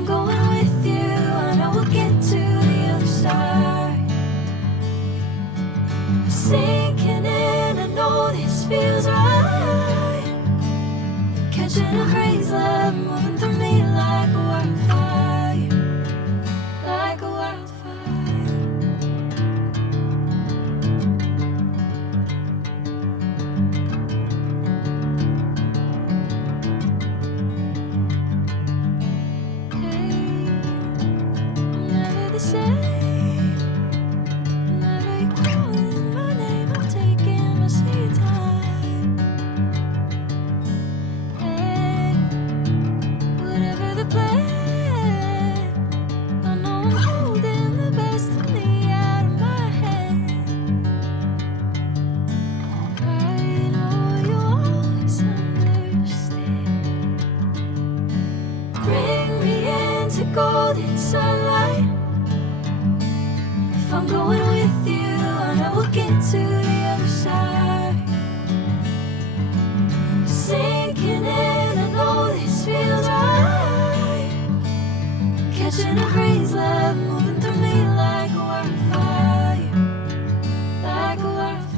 I'm going with you, I know we'll get to the other side. Sinking in, I know this feels right. Catching a crazy love, moving through me like a wildfire, like a wildfire. Hey, I'm never the same. Whenever you're calling my name, I'm taking my sweet time. Hey, whatever the plan, I know I'm holding the best of me out of my hand. I know you'll always understand. Bring me into golden sunlight. If I'm going with you, I know we'll get to the other side. Sinking in, I know this feels right. Catching a crazy love, moving through me like a wildfire, like a wildfire.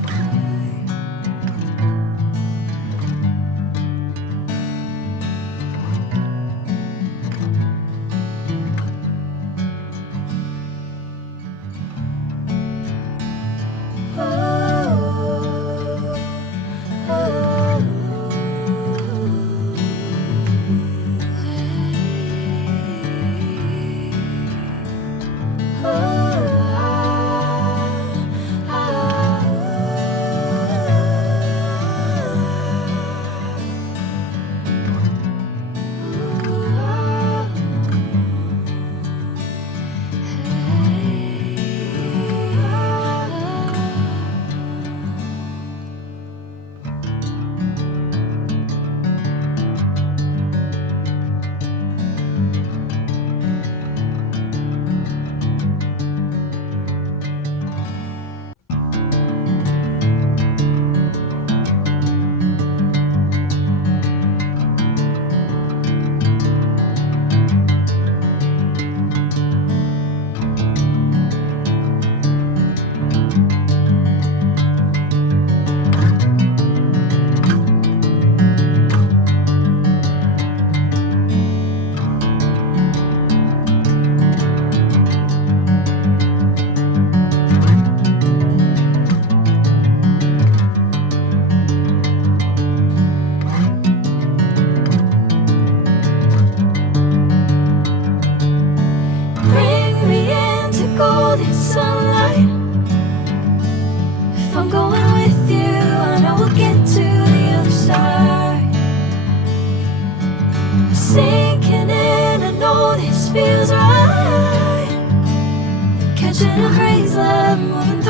Bring me into golden sunlight. If I'm going with you, I know we'll get to the other side. Sinking in, I know this feels right. Catching a crazy love, moving